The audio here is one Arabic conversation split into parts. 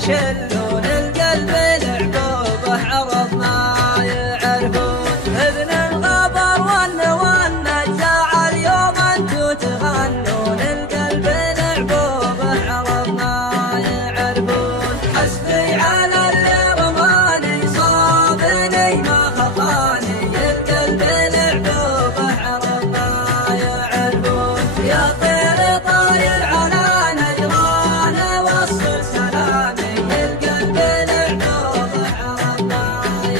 يشلون القلب لعبوبه عرض ما يعرفون. ابن الغبر والنجاع اليوم انتو تغنون القلب لعبوبه عرض ما يعرفون. حسبي على اللي رماني صابني ما خطاني القلب لعبوبه عرض ما يعرفون. يا طير طاير على نجران وصل سلامي القلب لعبوبه عرض ما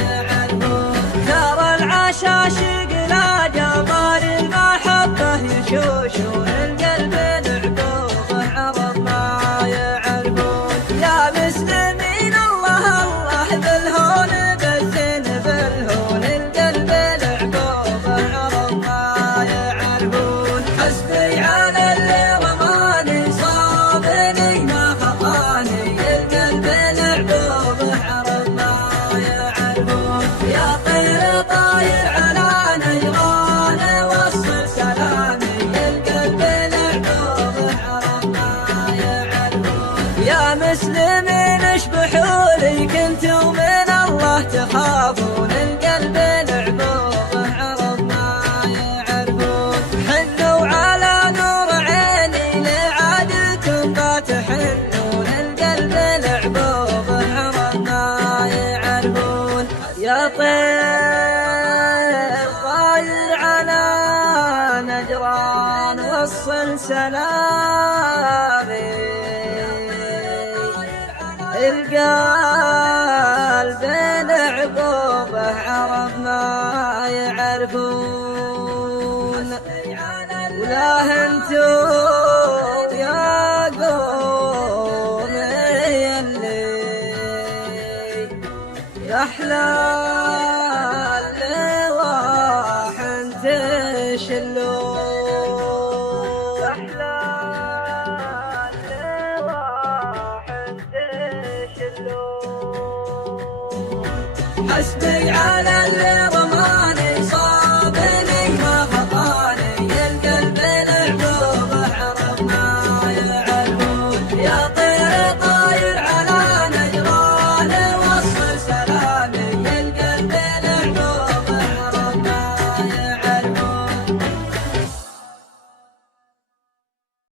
يعرفون. ثار العشاشق لا جمال المحبة يشوشون القلب لعبوبه عرض ما يعرفون. يا مسلمين الله الله بالهون بالزين بالهون القلب لعبوبه عرض ما يعرفون. حسبي على اللي رماني صابني ما خطاني القلب لعبوبه عرض ما يعرفون. يا طير طاير على نجران وصل سلامي القلب لعبوبه عرض ما يعرفون. يا مسلمين اشبحوا لي كنتم من الله تخافون القلب لعبوبه عرض ما يعرفون. حنوا على نور عيني لعادكم ما تحنون القلب لعبوبه عرض ما يعرفون. يا طير طاير على نجران وصل سلامي القلب لعبوبه عرض ما يعرفون. ولا انتم يا قوم اللي احلى اللواح تشلون. احلى اللواح تشلون. حسبي على اللي